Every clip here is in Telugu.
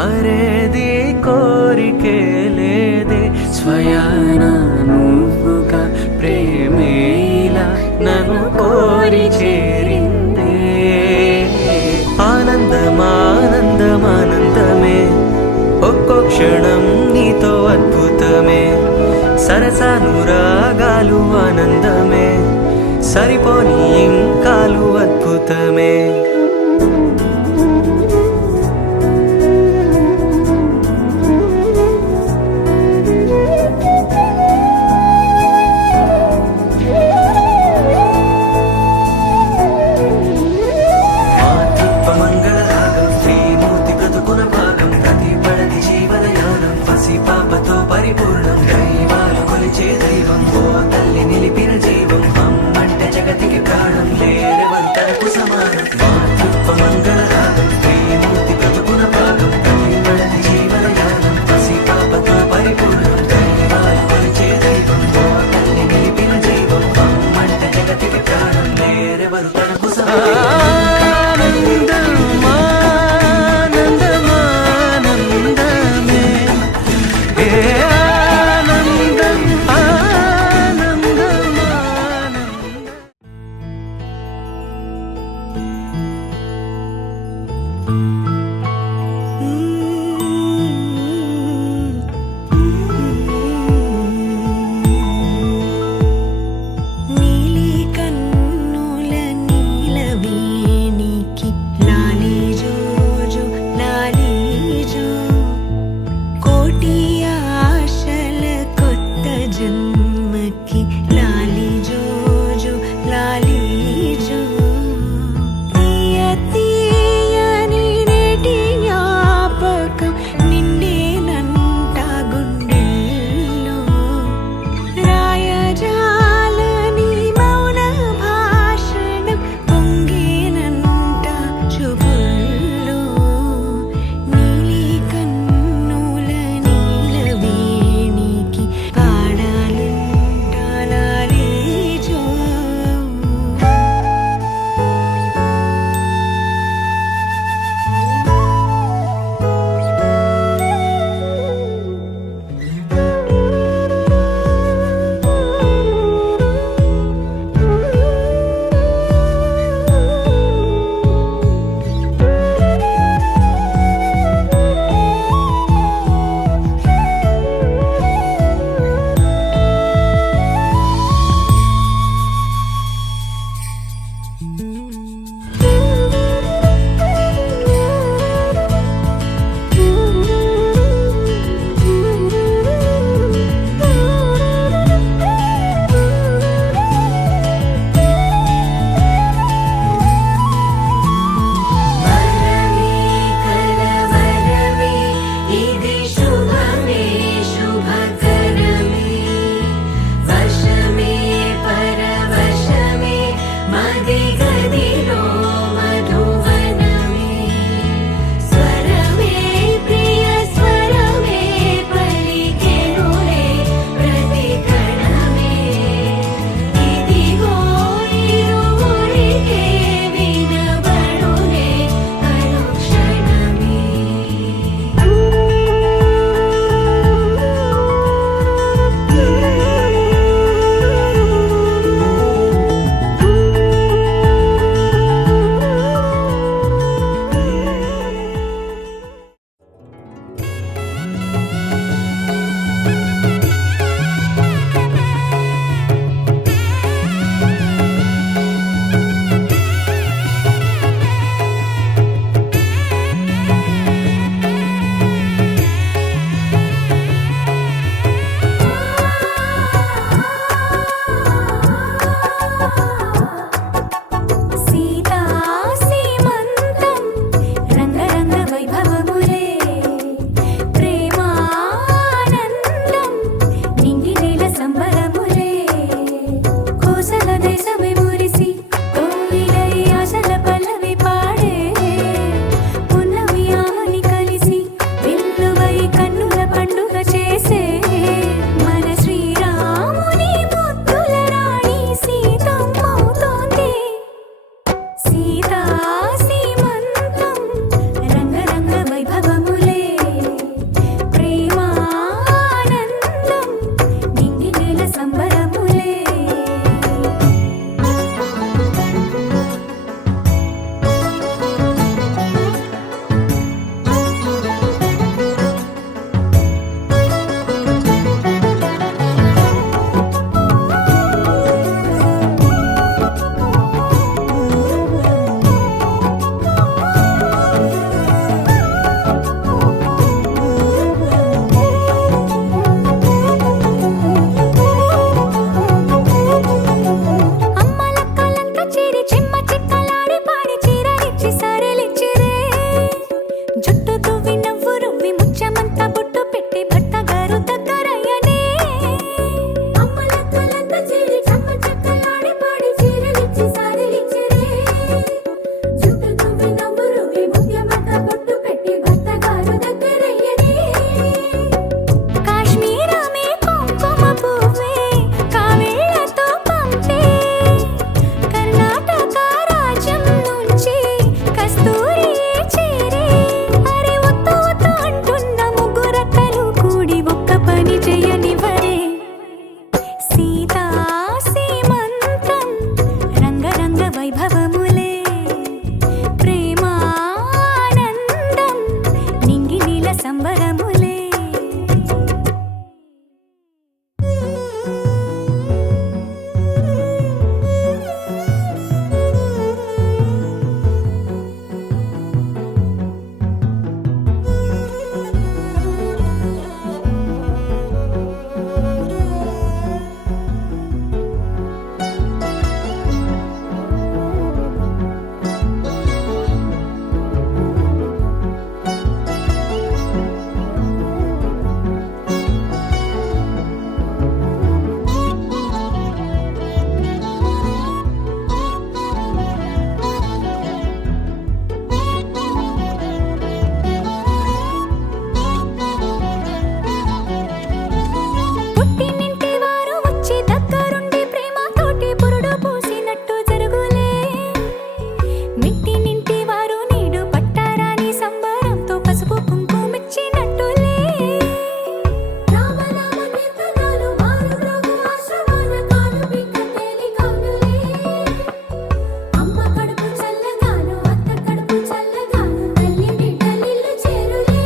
మరేది కోరికే లేదే స్వయాన నువ్వుగా ప్రేమేలా నన్ను కోరి చేరిందే ఆనందమానందమానందమే ఒక్కో క్షణం నీతో అద్భుతమే సరసానురాగాలు ఆనందమే సరిపోని ఇంకాలు అద్భుతమే పరిపూర్ణం దైవాలు కొలిచే దైవం ఓ తల్లి నిలిపిన జీవం అమ్మంటే జగతికి ప్రాణం లేరెవరు తనకు సమానం దువ్వి నవ్వు రువ్వి ముచ్చమంతా బొట్టు పెట్టి భర్త గారు దగ్గరయ్యనే అమ్మలక్కలంతా చేరి చమ్మ చక్కలాడి పాడి చీరలిచ్చి సారిలిచ్చిరే జుట్టు దువ్వి నవ్వు రువ్వి ముచ్చమంతా బొట్టు పెట్టి భర్త గారు దగ్గరయ్యనే కాశ్మీరమే కుంకుమ పువ్వే కావేళ్లతో పంపే కర్ణాటక రాజ్యం నుంచి కస్తూరి చేరే అరే ఒత్తు ఒత్తు అంటున్న ముగ్గురక్కలు కూడి ఒక్క పని చేయనివ్వరే సీతా సీమంతం రంగరంగ వైభవములే ప్రేమానందం నింగి నీల సంబరములే పుట్టినింటి వారు వచ్చి దగ్గరుండి ప్రేమతోటి పురుడు పూసినట్టు జరుగులే మిట్టినింటి వారు నీడు పట్టారాని సంబరంతో పసుపు కుంకుమిచ్చినట్టులే రామనామ కీర్తనలు మారు రోగు ఆశ్రమాన కాను పిక్క తేలికౌనులే అమ్మ కడుపు చల్లగాను అత్త కడుపు చల్లగాను తల్లి బిడ్డలిల్లు చేరులే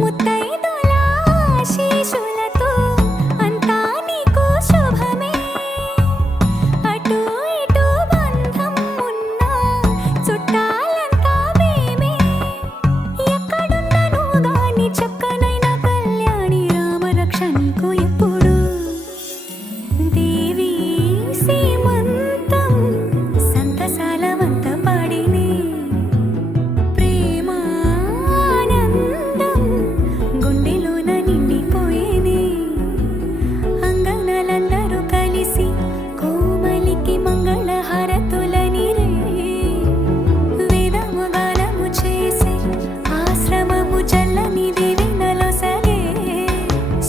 ముత్తైదుల ఆశీస్సులతో అంతా నీకు శుభమే అటు ఇటు బంధం ఉన్నా చుట్టాలంతా మేమే ఎక్కడున్నను గాని చక్కనైన కళ్యాణి రామరక్ష నీకు ఎప్పుడు దేవి సీమంతం సంతసాల వంత పాడినే ప్రేమానందం గుండెలోన నిండిపోయేనే అంగనలందరూ కలిసి కోమలికి మంగళ హారతులనిరే వేదము గానము చేసే ఆశ్రమము చల్లని దేవి నలొసగే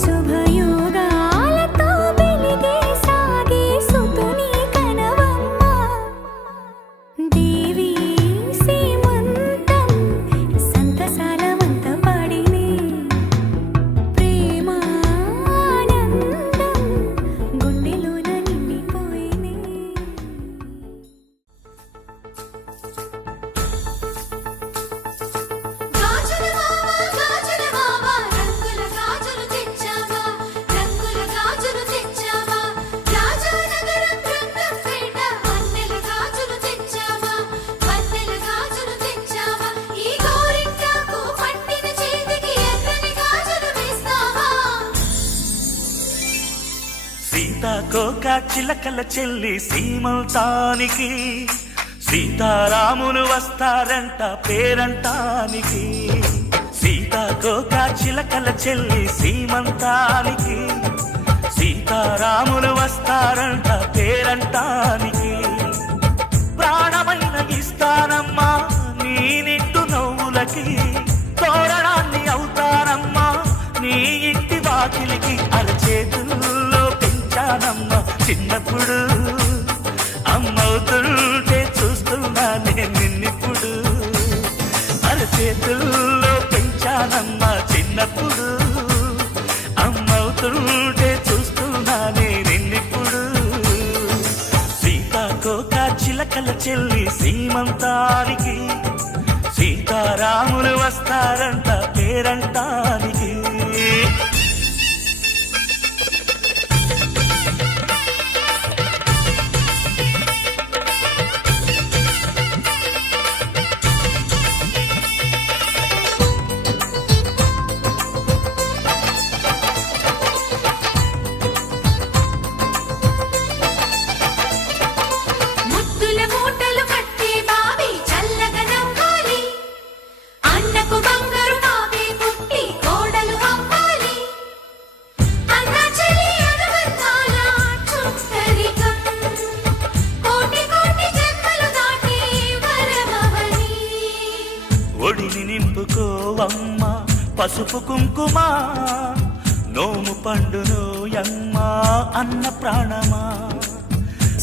శుభయోగాలతో వెలిగే సాగే సుతుని కనవమ్మ దేవి సీమంతం సంతసాల వంత పాడినే ప్రేమానందం గుండెలోన నిండిపోయేనే గాజుల మావా రంగుల గాజులు తెచ్చావా రాజానగరం బృందం పేట వన్నెల గాజులు తెచ్చావా ఈ గోరింటాకు పట్టిన చేతికి ఎర్రని గాజులు వేస్తావా సీతాకోక చిలకల చెల్లి సీమంతానికి సీతారాములు వస్తారంట పేరంటానికి సీతాకోక చిలకల చెల్లి సీమంతానికి సీతారాములు వస్తారంట పేరంటానికి ప్రాణమైన ఇస్తానమ్మా నీ నిట్టు నవ్వులకి తోరణాన్ని అవుతానమ్మా నీ ఇంటి వాకిలికి అరచేతుల్లో పెంచానమ్మా చిన్నప్పుడు అమ్మవుతుంటే చూస్తున్నానే నిన్నిప్పుడు అరచేతుల్లో పెంచానమ్మా చిన్నప్పుడు అమ్మవుతుంటే చూస్తున్నానే నిన్నిప్పుడు సీతాకోక చిలకల చెల్లి సీమంతానికి సీతారాములు వస్తారంట పేరంటానికి మనకు బంగారు పాపే పుట్టి కోడలు అవ్వాలి అన్న చెల్లి అనుబంధాల చుట్టరికం కోటి కోటి జన్మలు దాటి వరమవని ఒడిని నింపుకోవమ్మ పసుపు కుంకుమ నోము పండును యమ్మ అన్న ప్రాణమా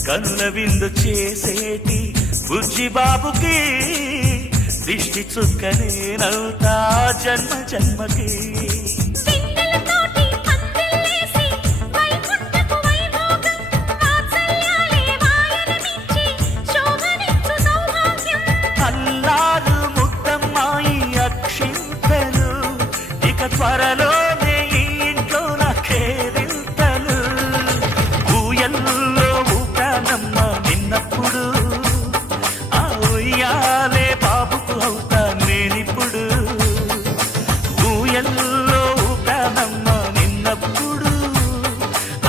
కనుల విందు చేసేటి బుజ్జి బాబుకి దిష్టి చుక్కనేనవుతా జన్మ జన్మకి సింగిలతోటి పందిల్లేసి వైకుంఠపు వైభోగం వాత్సల్యాలే మాయన మించి శోభనిచ్చు సౌభాగ్యం అల్లారు ముద్దమ్మాయి అక్షింతలు ఇక త్వరలోనే ఈ ఇంట్లో నాకేరింతలు ఊయల్లో ఊపానమ్మ నిన్నప్పుడు ఆ ఉయ్యాలే బాబుకు అవుతా నేనిప్పుడు ఊయల్లో ఊపానమ్మ నిన్నప్పుడు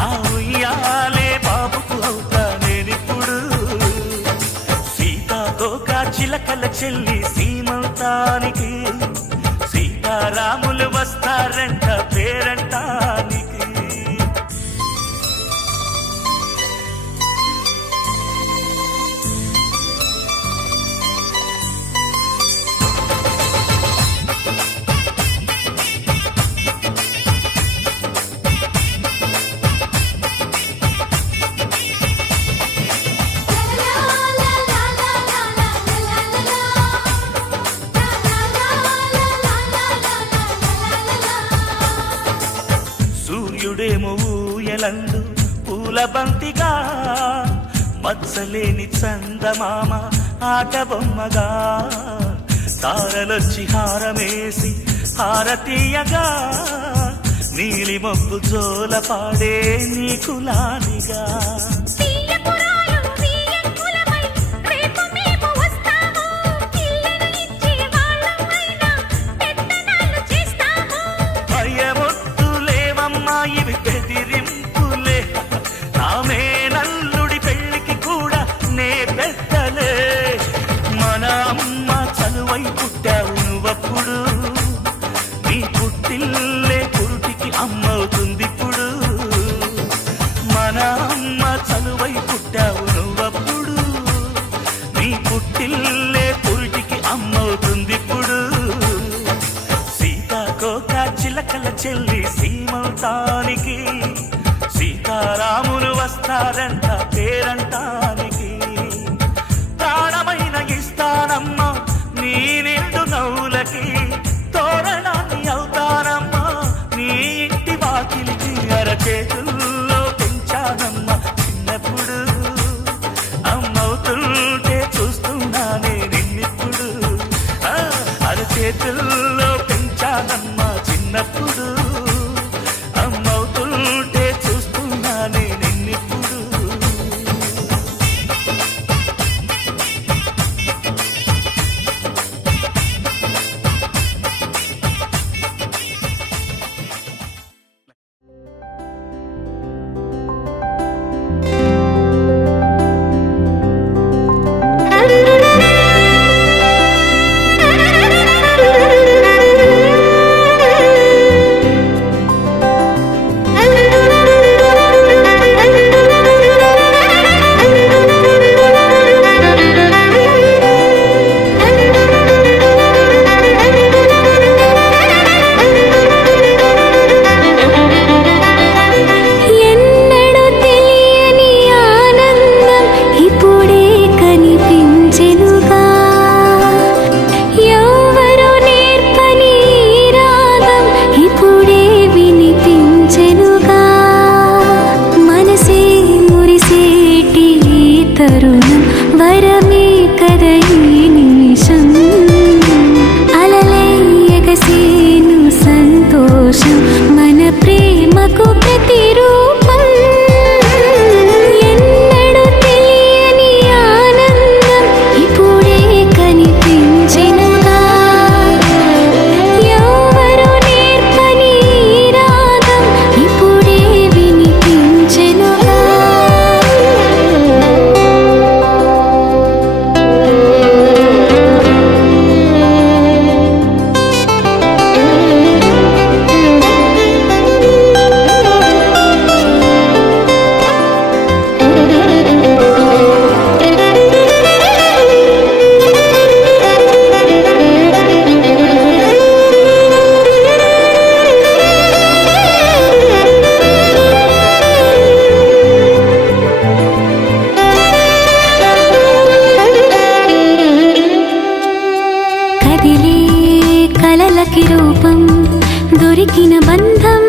ఆ ఉయ్యాలే బాబుకు అవుతా నేనిప్పుడు సీతాకోక చిలకల చెల్లి సీమంతానికి సీతారాములు వస్తారంట పేరంటానికి సూర్యుడేమో ఊయలందు పూల బంతిగా మత్సలేని చందమామ ఆట బొమ్మగా తారలొచ్చి హారమేసి హారతీయగా నీలి మబ్బు జోల పాడే నీకులానిగా తీయపురాలు తీయంకులమై రేపు మేము వస్తాము ఇల్లును ఇచ్చే వాళ్ళమైనా పెత్తనాలు చేస్తాము భయమొద్దులేవమ్మా ఇవి బెదిరింపులే ఆమె నల్లుడి పెళ్లికి కూడా నే పెద్దలే మన అమ్మ చనువై పుట్టావు నువ్వప్పుడు నీ పుట్టిల్లే పురుటికి అమ్మవుతుందిప్పుడు మన అమ్మ చనువై పుట్టావు నువ్వప్పుడు నీ పుట్టిల్లే పురుటికి అమ్మవుతుందిప్పుడు సీతాకోక చిలకల చెల్లి సీమంతానికి సీతారాములు వస్తారంట పేరంటానికి ప్రాణమైన ఇస్తానమ్మా నీ నిండు నవ్వులకి తోరణాన్ని అవుతానమ్మా నీ ఇంటి వాకిలికి అరచేతుల్లో పెంచానమ్మా చిన్నప్పుడు అమ్మవుతుంటే చూస్తున్నానే నిన్నిప్పుడు అరచేతుల్లో పెంచానమ్మా చిన్నప్పుడు అమ్మవుతుంటే చూస్తున్నానే నిన్నిప్పుడు కలలకి రూపం దొరికిన బంధం